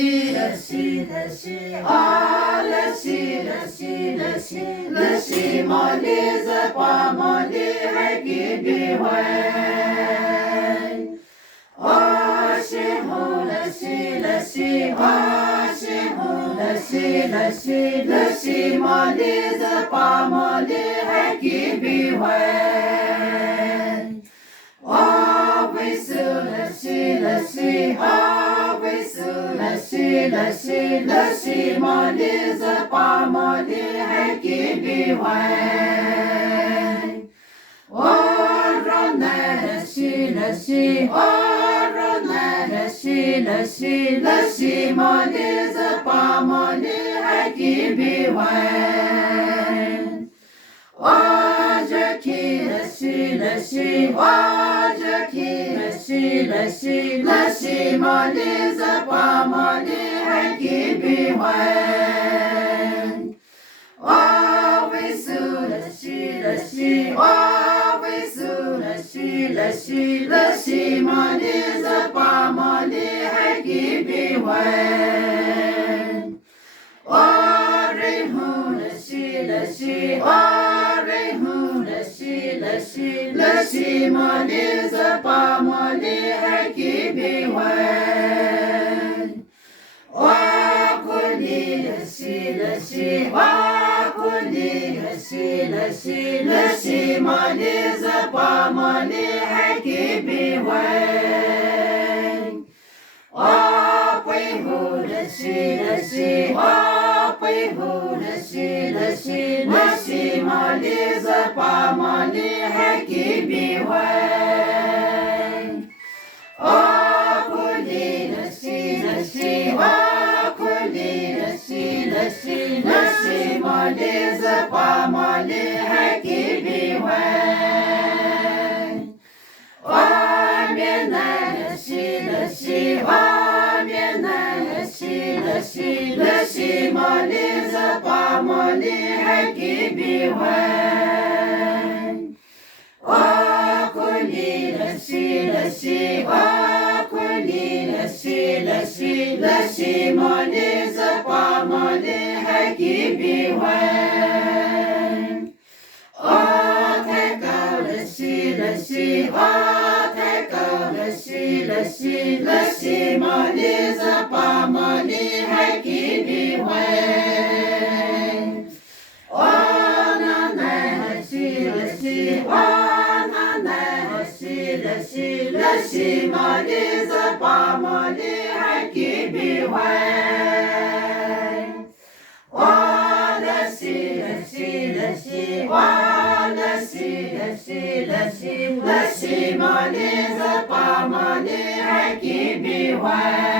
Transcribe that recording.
le si, le si, ah, le si, le si, le si, le si, mon lise, pas mon lire qui biway. Oh, si, ho, le si, le si, oh, si, ho, le si, le si, le si, mon lise, pas mon lire qui biway. Oh, we soon, le si, oh, we soon, le si, mon lise, pas mon lire qui biway. Oh, Ronne, le si, oh, Ronne, le si, mon lise, pas mon lire qui biway. Oh, je qui le si, oh, je qui le si, mon lise, pas mon lire qui biway. Oh, we sue le si, oh, we sue le si, mon lise, pas mon lire qui biway. Oh, rehu le si, oh, rehu le si, mon lise, pas mon lire qui biway. Oh, kuli le si, oh, kuli le si, mon lise, pas mon lire qui biway. Oh, pihu le si, oh, pihu le si, mon lise, pas mon lire qui biway. Oh, kuli le si, oh, kuli le si, mon lise, pas mon lire qui biway. Oh, bien le si, oh, bien le si, mon lise, pas mon lire qui biway. Oh, kuli le si, oh, kuli le si, mon lise, pas mon lire qui biway. Oh, take out le si, oh, take out le si, mon lise, pas mon lire qui biway. Oh, nana, le si, oh, nana, le si, mon lise, pas mon lire qui biway. Oh, le si, oh, le si, mon lise, pas mon lire qui biway.